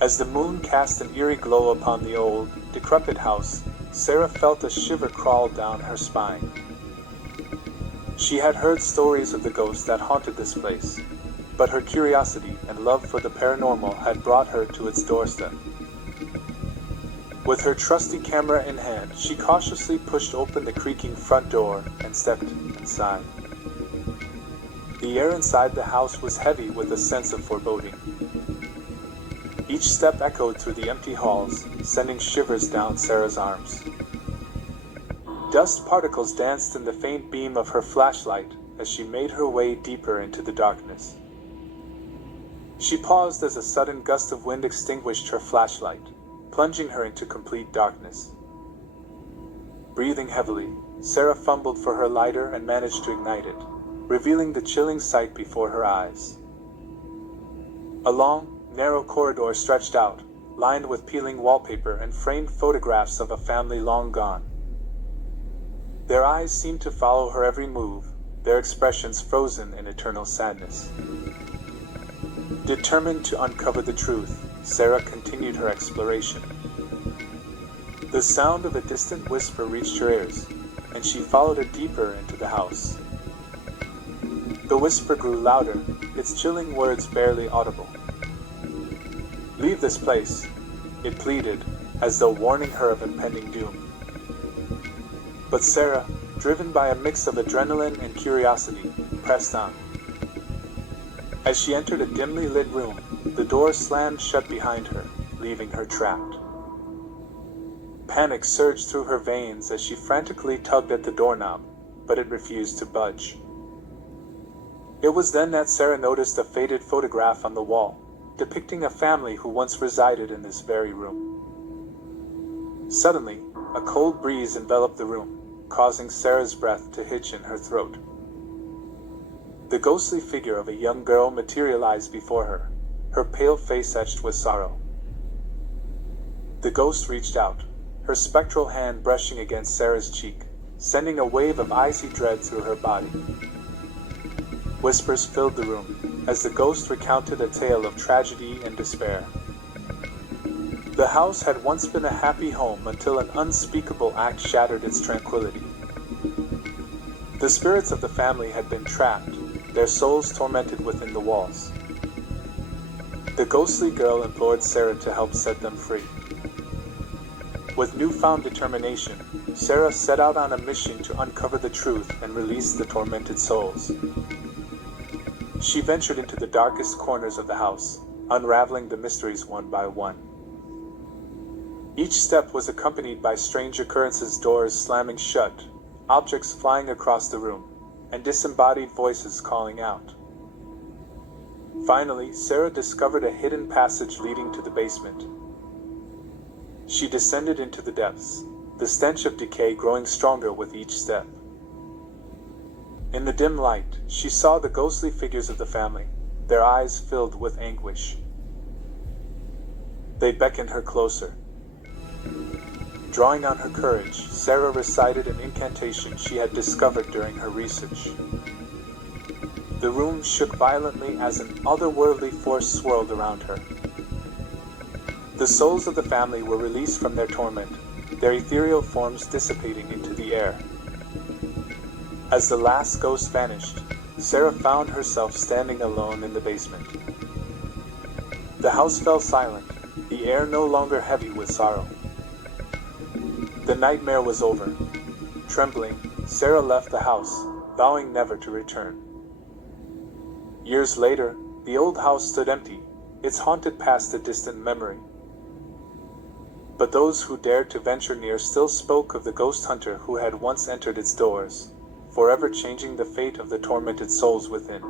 As the moon cast an eerie glow upon the old, decrepit house, Sarah felt a shiver crawl down her spine. She had heard stories of the ghosts that haunted this place, but her curiosity and love for the paranormal had brought her to its doorstep. With her trusty camera in hand, she cautiously pushed open the creaking front door and stepped inside. The air inside the house was heavy with a sense of foreboding. Each step echoed through the empty halls, sending shivers down Sarah's arms. Dust particles danced in the faint beam of her flashlight as she made her way deeper into the darkness. She paused as a sudden gust of wind extinguished her flashlight, plunging her into complete darkness. Breathing heavily, Sarah fumbled for her lighter and managed to ignite it, revealing the chilling sight before her eyes. A long, narrow corridor stretched out, lined with peeling wallpaper and framed photographs of a family long gone. Their eyes seemed to follow her every move, their expressions frozen in eternal sadness. Determined to uncover the truth, Sarah continued her exploration. The sound of a distant whisper reached her ears, and she followed it deeper into the house. The whisper grew louder, its chilling words barely audible. "Leave this place," it pleaded, as though warning her of impending doom. But Sarah, driven by a mix of adrenaline and curiosity, pressed on. As she entered a dimly lit room, the door slammed shut behind her, leaving her trapped. Panic surged through her veins as she frantically tugged at the doorknob, but it refused to budge. It was then that Sarah noticed a faded photograph on the wall, depicting a family who once resided in this very room. Suddenly, a cold breeze enveloped the room, causing Sarah's breath to hitch in her throat. The ghostly figure of a young girl materialized before her pale face etched with sorrow. The ghost reached out, her spectral hand brushing against Sarah's cheek, sending a wave of icy dread through her body. Whispers filled the room, as the ghost recounted a tale of tragedy and despair. The house had once been a happy home until an unspeakable act shattered its tranquility. The spirits of the family had been trapped, their souls tormented within the walls. The ghostly girl implored Sarah to help set them free. With newfound determination, Sarah set out on a mission to uncover the truth and release the tormented souls. She ventured into the darkest corners of the house, unraveling the mysteries one by one. Each step was accompanied by strange occurrences, doors slamming shut, objects flying across the room, and disembodied voices calling out. Finally, Sarah discovered a hidden passage leading to the basement. She descended into the depths, the stench of decay growing stronger with each step. In the dim light, she saw the ghostly figures of the family, their eyes filled with anguish. They beckoned her closer. Drawing on her courage, Sarah recited an incantation she had discovered during her research. The room shook violently as an otherworldly force swirled around her. The souls of the family were released from their torment, their ethereal forms dissipating into the air. As the last ghost vanished, Sarah found herself standing alone in the basement. The house fell silent, the air no longer heavy with sorrow. The nightmare was over. Trembling, Sarah left the house, vowing never to return. Years later, the old house stood empty, its haunted past a distant memory. But those who dared to venture near still spoke of the ghost hunter who had once entered its doors, forever changing the fate of the tormented souls within.